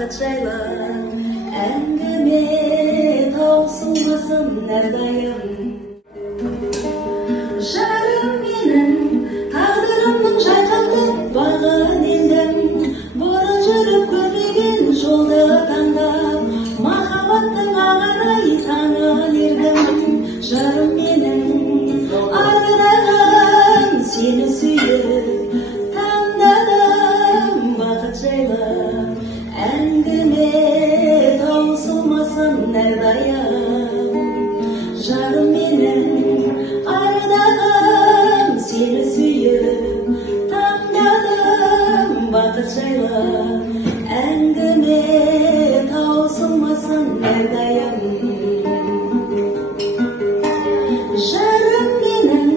бақыт жайлы әңгіме таусылмасын әрдайым. Жарым менің тағдырымның жайқалып бағын елдім, бұрын жүріп көрмеген жолды таңдап, махаббаттың ағарай таңын ердім. Жарым менің арманым сені сүйіп таңдадым, бақыт жайлы әңгіме таусылмасын әрдайым. Жарым менің арманым сені сүйіп таңдадым, бақыт жайлы әңгіме таусылмасын әрдайым. Жарым менің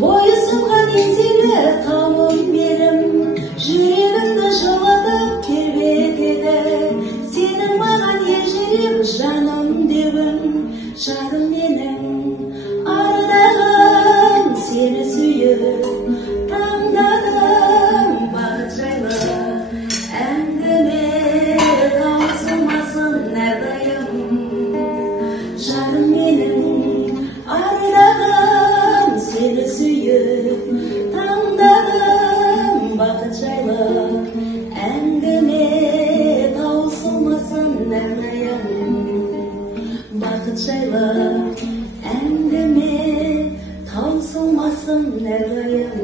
бойұсынған еңселі қауым берім, жүрегімді жылытып тербетеді, сенің маған ежелеп жаным деуім. Жарым менің арманым сені сүйіп таңдадым, бақыт жайлы әңгіме таусылмасын әрдайым. Жарым менің арманым сені сүйіп таңдадым, бақыт жайлы әңгіме таусылмасын әрдайым. Бақыт жайлы әңгіме таусылмасын әрдайым.